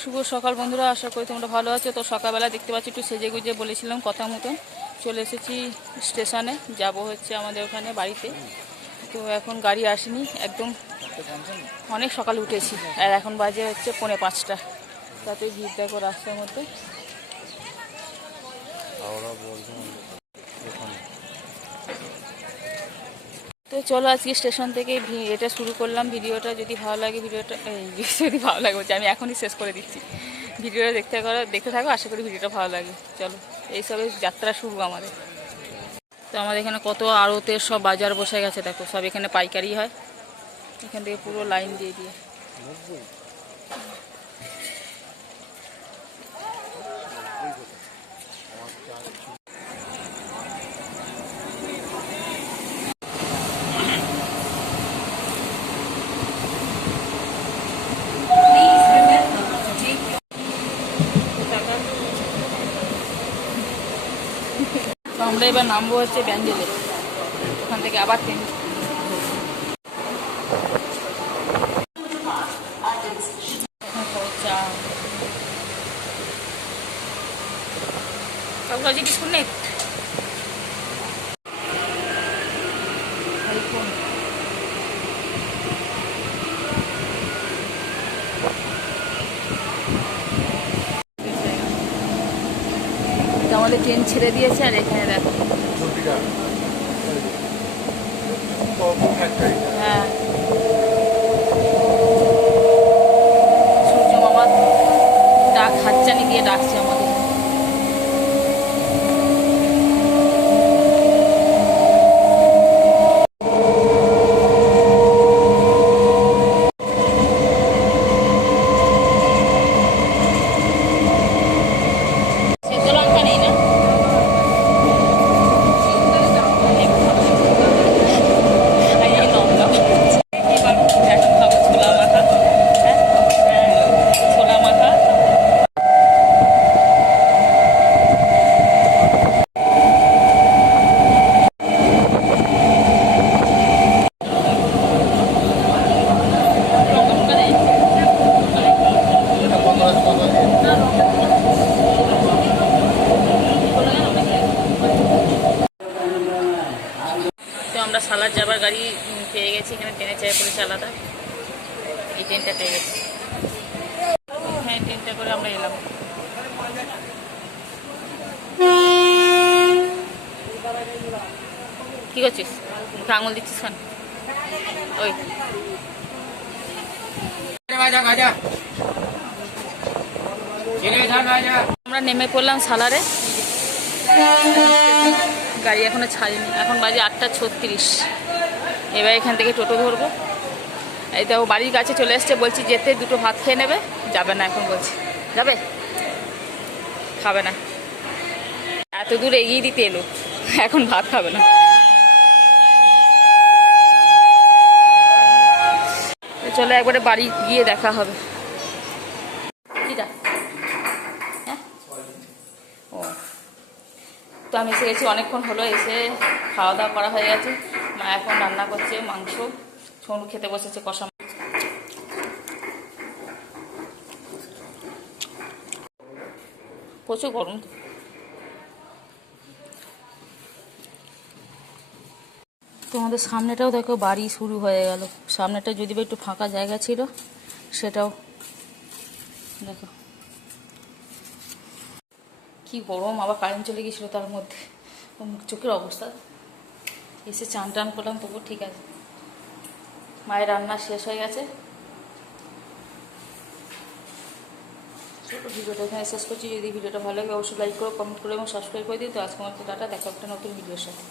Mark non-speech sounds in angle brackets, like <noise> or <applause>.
শুভ সকাল বন্ধুরা, আশা করি তোমরা ভালো আছো। তো সকালবেলা দেখতে পাচ্ছি একটু সেজে গুজে বলেছিলাম কথা মতন। চলে এসেছি স্টেশনে, যাব হচ্ছে আমাদের ওখানে বাড়িতে। তো এখন গাড়ি আসেনি, একদম অনেক সকালে উঠেছি, আর এখন বাজে হচ্ছে পৌনে পাঁচটা। তাতে ভিড় দেখো রাস্তার মধ্যে। তো চলো আজকে স্টেশন থেকে এটা শুরু করলাম। ভিডিওটা যদি ভালো লাগে, ভিডিওটা <laughs> যদি ভালো লাগে আমি এখনই শেষ করে দিচ্ছি। ভিডিওটা দেখতে করো দেখতে থাকো, আশা করি ভিডিওটা ভালো লাগে। চলো এইসবে যাত্রা শুরু আমাদের। তো আমাদের এখানে কত আড়তের সব বাজার বসে গেছে, দেখো, সব এখানে পাইকারি হয়। এখান থেকে পুরো লাইন দিয়ে দিয়ে নব্বই তো আমরা এবার নামবো হচ্ছে ব্যাঞ্জেলে ওখান থেকে আবার ট্রেন বিস্কুট নেই আমাদের ট্রেন ছেড়ে দিয়েছে আর এখানে দেখো ছবিটা কখন ফ্যাক্টরি হ্যাঁ সূর্য মামা ডাক হাতচানি দিয়ে ডাকছে আমাদের সেদ্ধ লঙ্কা নেই না এই লঙ্কা এবার এখন খাব ছোলা মাখা হ্যাঁ হ্যাঁ, ছোলা মাখা লঙ্কা ফঙ্কা নেই এটা পনেরো আছে পনেরো আছে তো আমরা সালাদ যাবার গাড়ি পেয়ে গেছি, এখানে ট্রেনে চেয়ে পড়েছে আলাদা। এই ট্রেনটা পেয়ে গেছি। হ্যাঁ ট্রেনটা করে আমরা এলাম। কি করছিস? মুখে আঙুল দিচ্ছিস কেন? ওই। আমরা নেমে পড়লাম সালারে গাড়ি এখনও ছাড়িনি। এখন বাজে আটটা ছত্রিশ। এবার এখান থেকে টোটো ধরবো। এই তো বাড়ির কাছে চলে এসছে, বলছি যেতে দুটো ভাত খেয়ে নেবে। যাবে না এখন বলছি। যাবে? খাবে না। এত দূর এগিয়ে দিতে এলো। এখন ভাত খাবে না। চলো একবারে বাড়ি গিয়ে দেখা হবে। তো আমি এসে গেছি অনেকক্ষণ হলো, এসে খাওয়া দাওয়া করা হয়ে গেছে মা এখন রান্না করছে মাংস সোনু খেতে বসেছে কষা। প্রচুর গরম। তোমাদের সামনেটাও দেখো, বাড়ি শুরু হয়ে গেল সামনেটা যদি বা একটু ফাঁকা জায়গা ছিল, সেটাও দেখো কি গরম, আবার কারেন্ট চলে গেছিল তার মধ্যে। চোখের অবস্থা। এসে চান টান করলাম, তবু ঠিক আছে। মায়ের রান্না শেষ হয়ে গেছে। ভিডিওটা এখানে শেষ করছি। যদি ভিডিওটা ভালো লাগে, অবশ্যই লাইক করো কমেন্ট করো এবং সাবস্ক্রাইব করে দিই তো আজকে মতো টাটা, দেখা একটা নতুন ভিডিওর সাথে।